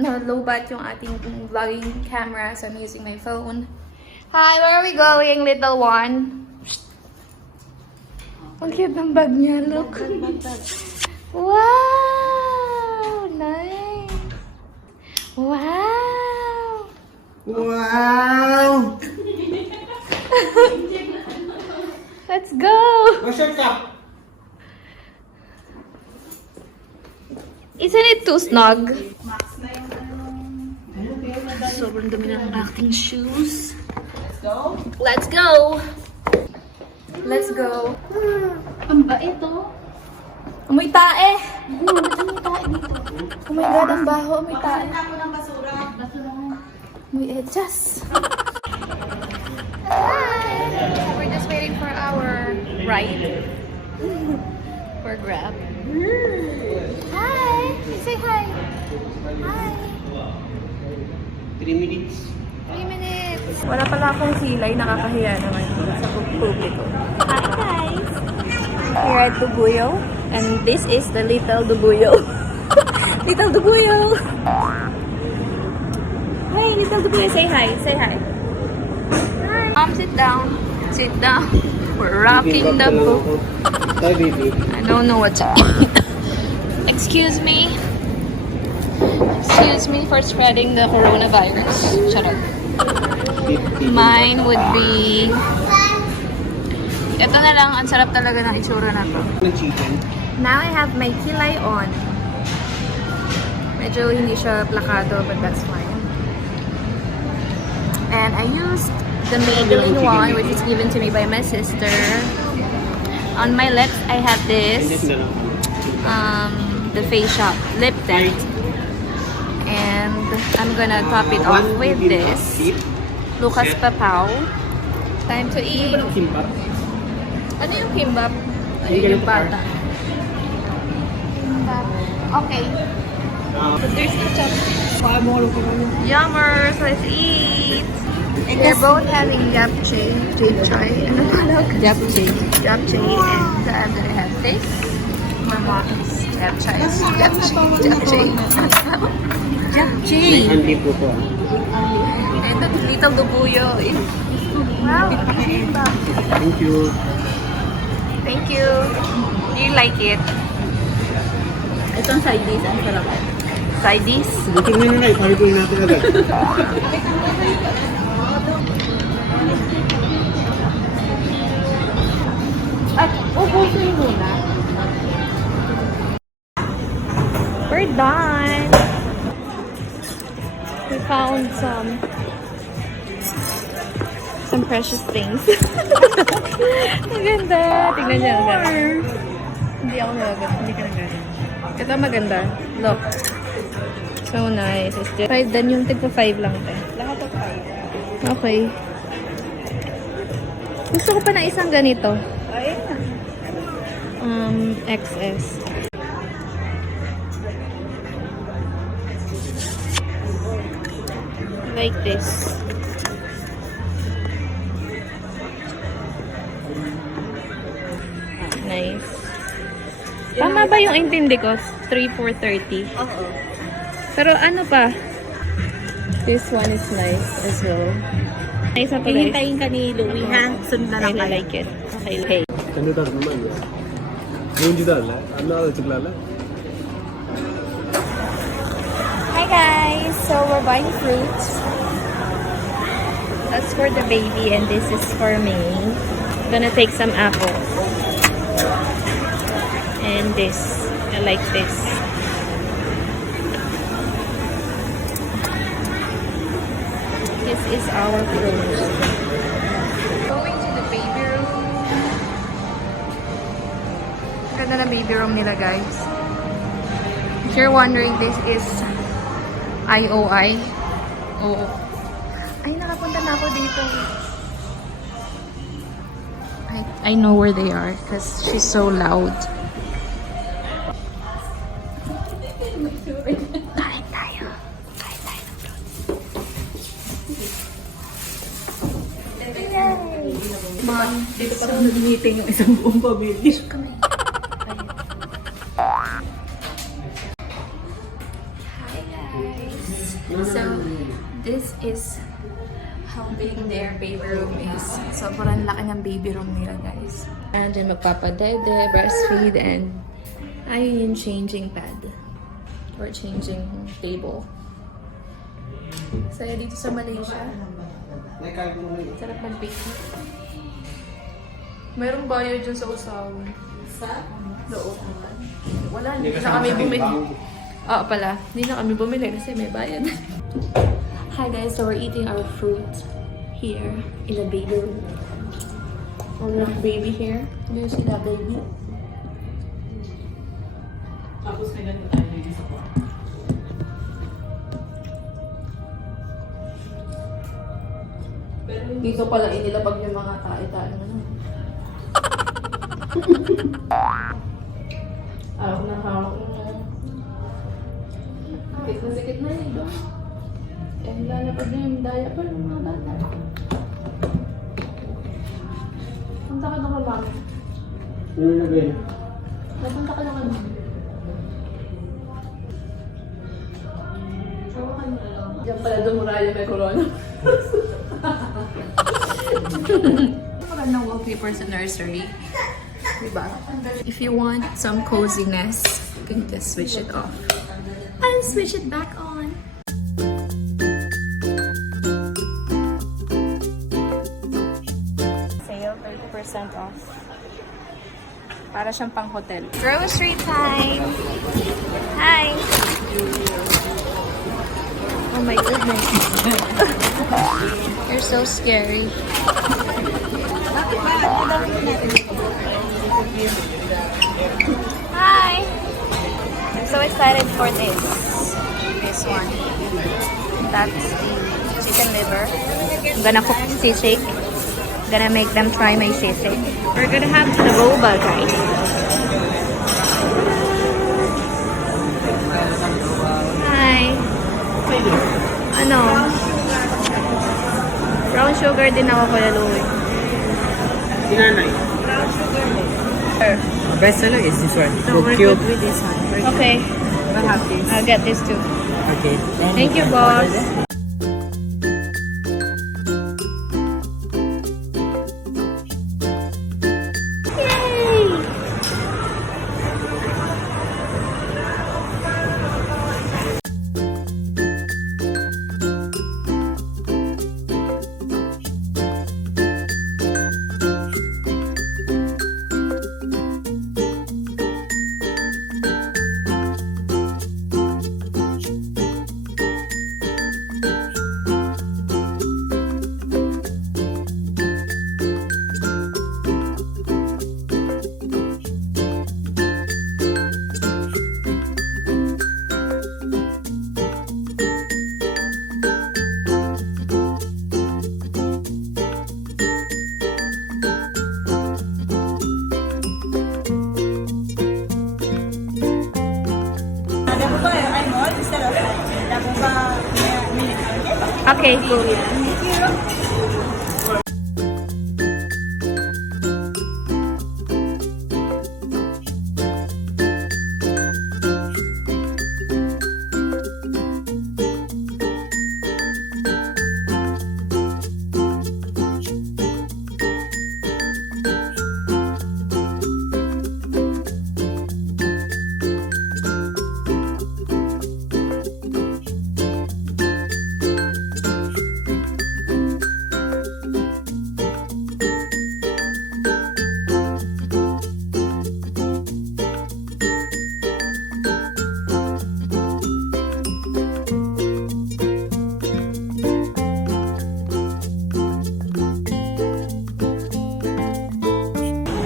na-lowbat yung ating vlogging camera, so I'm using my phone. Hi, where are we going, little one? Ang cute ng bag niya, look. Wow! Nice! Wow! Wow! Let's go! Where's your cup? Isn't it too snug? Sobrang dumi ng aking shoes. Let's go! Let's go! Ang bait, oh. Amoy tae! Oh my God, ang baho. Amoy tae. Amoy edyas. We're just waiting for our ride. For Grab. Hi! Say hi! Hi! 3 minutes. 3 minutes! Wala pala akong kilay. Nakakahiya naman sa publiko. Hi guys! Here at Dubuyo. And this is the little Dubuyo. Little Dubuyo! Hi, little Dubuyo. Say hi. Say hi. Hi! Sit down. Sit down. We're rocking the boat. Hi, baby. I don't know what to Excuse me. Excuse me for spreading the coronavirus. Shut up. Mine would be... Ito na lang. Ang sarap talaga ng itsura na to. Chicken. Now I have my kilay on. Medyo hindi siya plakado, but that's fine. And I used the Maybelline one, which is given to me by my sister. On my lips, I have this, the Face Shop lip tint. And I'm gonna top it off with this Lucas Papaw. Time to eat. Kimbap. Ano yung kimbap? Ayun yung bata. Kimbap. Okay. But there's no chopsticks. Yummers, let's eat. They're both having japchae. Ano pala? Japchae. Japchae. And the other have this. My mom's japchae. Japchae. Japchae. Hindi po po. Ito, little Dubuyo. Wow. Thank you. Thank you. Do you like it? Itong side dish, ang sarap. Side dish? Bukin mo na, iparituin natin agad. At ubusin muna. We're done. We found some precious things. Ang ganda. Tignan niyo. Ang ganda. Hindi ako nagagat. Hindi ka nagagat. Ito maganda. Look. So nice. It's just 5 dan yung tigpa 5 lang. Lahat of 5. Okay. Gusto ko pa na isang ganito. Ay, XS. Like this. Nice. Tama ba yung intindi ko? 3,430. oo. Pero ano pa? This one is nice as well. Nice na pala. Hihintayin ka ni Louie, ha? Sunod na I lang kayo. like it. Okay, okay. கண்டிப்பா இருக்கணுமா இல்லையா மூஞ்சிதான் இல்ல அதனால வச்சுக்கலாம்ல Hi guys! So we're buying fruits. That's for the baby and this is for me. I'm gonna take some apples. And this. I like this. This is our fruit. Going to the baby room. Ganda na baby room nila guys. If you're wondering, this is IOI. Oo. Ay, nakapunta na ako dito. I know where they are because she's so loud. Kain tayo. Kain tayo ng fruits. Yay! Man, Dito pa lang nag-meeting yung isang buong pamilya. kami. Hi guys. is how big their baby room is. Sobrang laki ng baby room nila, guys. And then magpapadede, breastfeed, and ayun yung changing pad. Or changing table. Saya dito sa Malaysia. Sarap mag-picnic. Mayroong bayad dyan sa usawan. Sa? Loob. Wala, hindi na kami bumili. Oo pala, hindi na kami bumili kasi may bayad. Hi guys, so we're eating our fruit here in the baby room. Our baby here. Do you see that baby? Tapos na ganun tayo yung isa ko. Dito pala inilabag yung mga tae-tae na. Hawak na hawak na. Sikit na yun doon. Eh, lalapag na yung diaper ng mga bata. Punta ka na ka ba? Ano na ba? Napunta ka na ka ba? Diyan pala dumuraya may corona. Magandang wallpaper sa nursery. Diba? If you want some coziness, you can just switch it off. And switch it back on. Sale 30% off. Para siyang pang hotel. Grocery time! Hi! Oh my goodness. You're so scary. Hi! I'm so excited for this. This one. That's the chicken liver. I'm gonna cook sisig. Gonna make them try my sisig. We're gonna have the boba, guys. Hi! Ano? Brown sugar din ako kalaluin. Sinanay. Brown sugar din. Best seller is this one. So we're good with this one. Okay. We'll have this. I'll get this too. Okay. Thank you, boss. Okay, cool.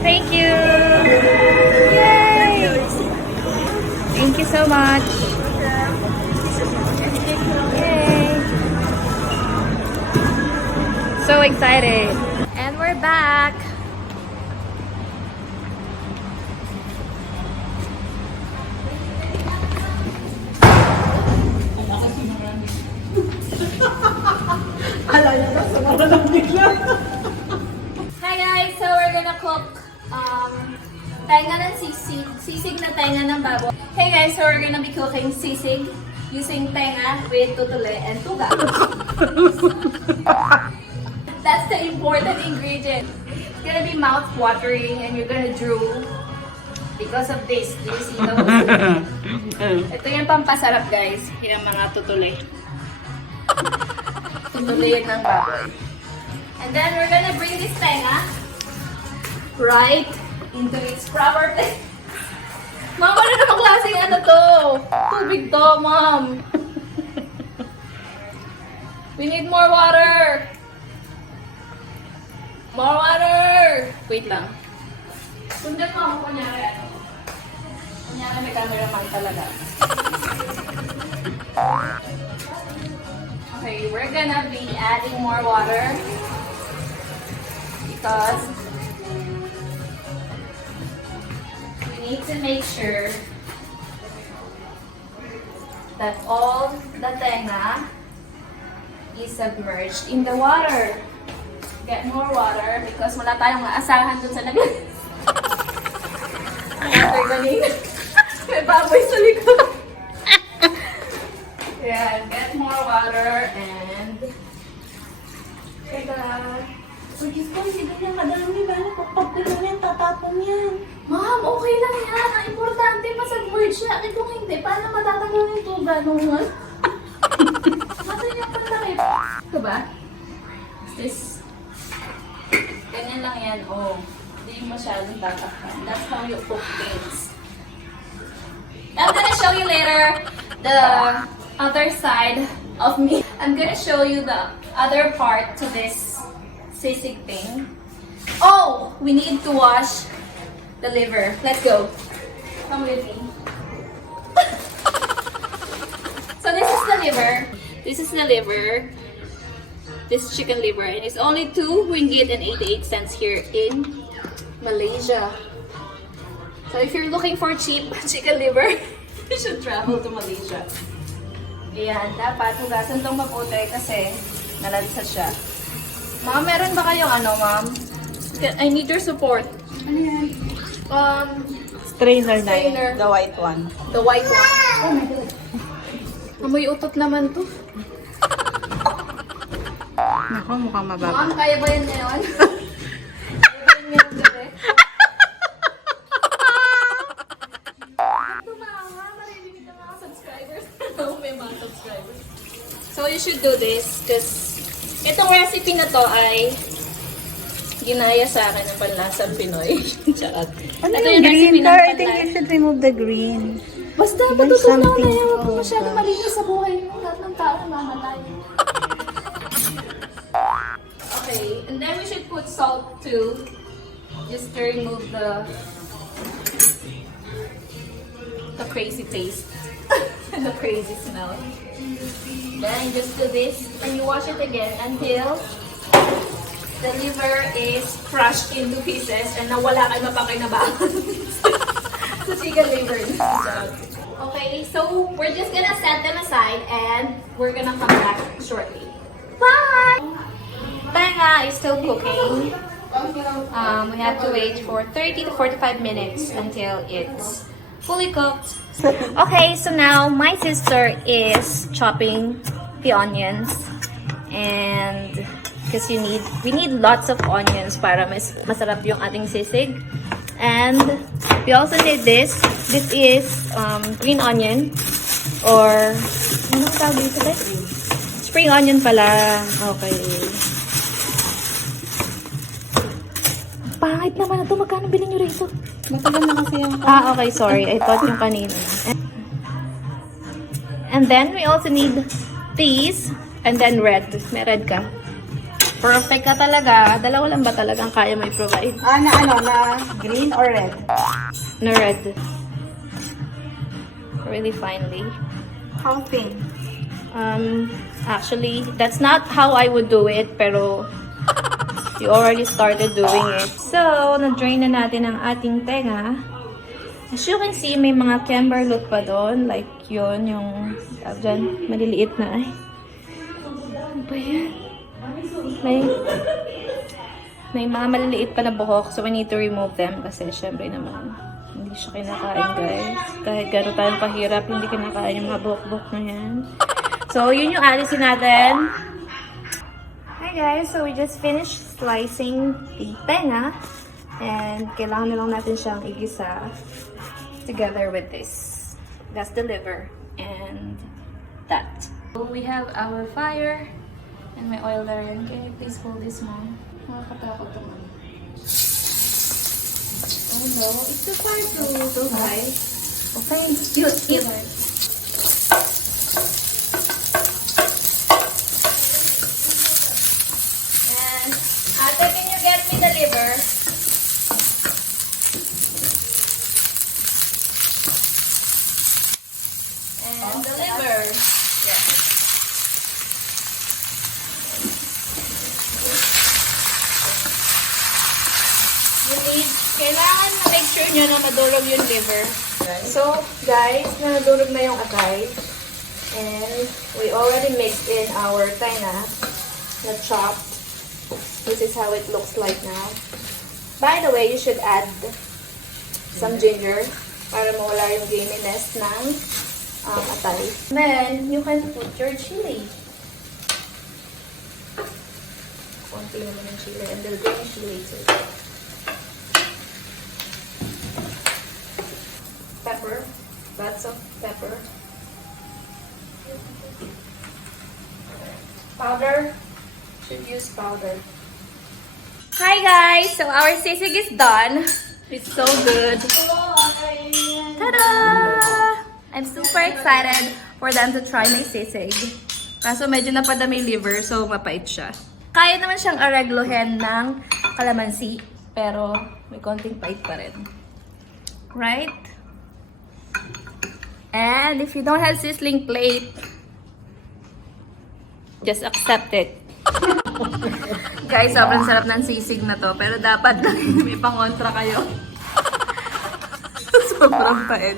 Thank you! Yay! Thank you so much! Yay! So excited! And we're back! Hi guys! So we're gonna cook tenga ng sisig. Sisig na tenga ng baboy. Hey guys, so we're gonna be cooking sisig using tenga with tutule and tuga. That's the important ingredient. It's gonna be mouth-watering and you're gonna drool because of this. Do you see those? Ito yung pampasarap, guys. Yung mga tutule. Tutule ng baboy. And then we're gonna bring this tenga right into its proper place. Mom, ano namang klaseng ano to? Tubig to, Mom. We need more water. More water. Wait lang. Sundan mo ako, kunyari ano. Kunyari may cameraman talaga. Okay, we're gonna be adding more water. Because we need to make sure that all the tenga is submerged in the water. Get more water because wala tayong maasahan dun sa lagay. Water kanina. May baboy sa likod. Yeah, get more water and... So, Diyos ko, hindi ganyan kadalami ba? Pagpagpilo yan, tatapon yan. Ma'am, okay lang yan. Ang importante, masubmerge siya. Eh, kung hindi, paano matatanggal yung tuga nung ano? Matan yung pantakip. Ito ba? This. Ganyan lang yan. Oh, hindi masyadong tatakpan. That's how you cook things. I'm gonna show you later the other side of me. I'm gonna show you the other part to this SISIG thing. Oh, we need to wash the liver. Let's go. Come with me. So this is the liver. This is the liver. This chicken liver. And it's only 2 ringgit and 88 cents here in Malaysia. So if you're looking for cheap chicken liver, you should travel to Malaysia. Ayan, dapat hugasan itong maputi kasi nalansa siya. Ma'am, meron ba kayong ano, ma'am? I need your support. Ano yan? Strainer na Strainer. yun. The white one. The white one. Oh my God. Amoy utot naman to. Naku, mukhang mababa. Ma'am, kaya ba yan ngayon? Kaya ba yan ngayon gabi? Ito na nga, marinig ng mga subscribers. May mga subscribers. So you should do this because itong recipe na to ay ginaya sa akin ng panlasang Pinoy. Charot. Ano Ito yung green ng car? I think panlasa. you should remove the green. Basta, There's patutunaw na something- yan. Huwag oh, masyadong gosh. malinis sa buhay mo. Lahat ng tao mamatay. Okay, and then we should put salt too. Just to remove the crazy taste. And the crazy smell. Then just do this and you wash it again until the liver is crushed into pieces and nawala kayo mapakinabangan. So chicken liver. Okay, so we're just gonna set them aside and we're gonna come back shortly. Bye! Tenga is still cooking. We have to wait for 30 to 45 minutes until it's fully cooked. Okay, so now my sister is chopping the onions, and because we need lots of onions para masarap yung ating sisig. And we also need this. This is green onion or ano tawag dito ba? Spring onion pala. Okay. Pangit naman na to. Magkano bilhin nyo rito? Matagal na kasi yung... Okay, sorry. I thought yung kanina. And then, we also need these. And then red. May red ka. Perfect ka talaga. Dalawa lang ba talagang kaya may provide? Na green or red? Na red. Really finely. How thin? Actually, that's not how I would do it. Pero, you already started doing it. So, na-drain na natin ang ating tenga. As you can see, may mga camberloot pa doon. Like yun, yung dyan, maliliit na ay. Ano ba yan? May mga maliliit pa na buhok. So, we need to remove them kasi syempre naman, hindi Hindi siya kinakain, guys. Kahit gano'n tayong kahirap, hindi kinakain yung mga buhok-buhok na yan. So, yun yung alisin natin. Hi guys, so we just finished slicing the tenga. And kailangan na lang natin siyang igisa together with this. That's the liver and that. So, we have our fire and my oil na rin. Can you please hold this, mom? Nakakatakot naman. Oh no, it's too far to high. Okay, you. And ate, can you get me the liver? And the liver. Yeah. Kailangan make sure nyo na madurog yung liver. So, guys, nadurog na yung atay. And we already mixed in our taina na chopped. This is how it looks like now. By the way, you should add some ginger para mawala yung gaminess ng atay. Then, you can put your chili. Konti naman yung chili and the green chili too. Pepper, lots of pepper. Powder, should use powder. Hi guys, so our sisig is done. It's so good. Ta-da! I'm super excited for them to try my sisig. Kaso medyo napadami liver, so mapait siya. Kaya naman siyang areglohin ng kalamansi, pero may konting pait pa rin. Right? And if you don't have sizzling plate, just accept it. Guys, sobrang sarap ng sisig na to. Pero dapat may pangontra kayo. Sobrang pait.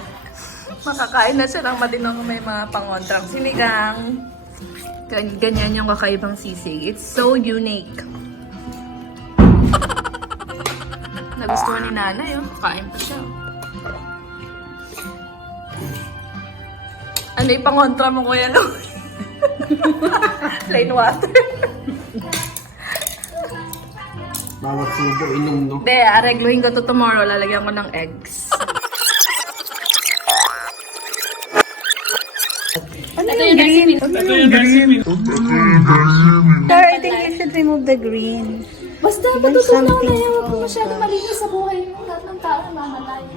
Makakain na siya ng matinong may mga pangontrang sinigang. Ganyan yung kakaibang sisig. It's so unique. Nagustuhan ni nanay, oh. Kain pa siya. Ano yung pangontra mo, Kuya Lo? Plain water. Bawat sugo inom, no? Hindi, aregluhin ko to tomorrow. Lalagyan ko ng eggs. Ano yung green? Ito yung green. Sir, I think you should remove the green. Basta, matutunaw na yan. Huwag masyadong malinis sa buhay mo. Lahat ng tao mamatay.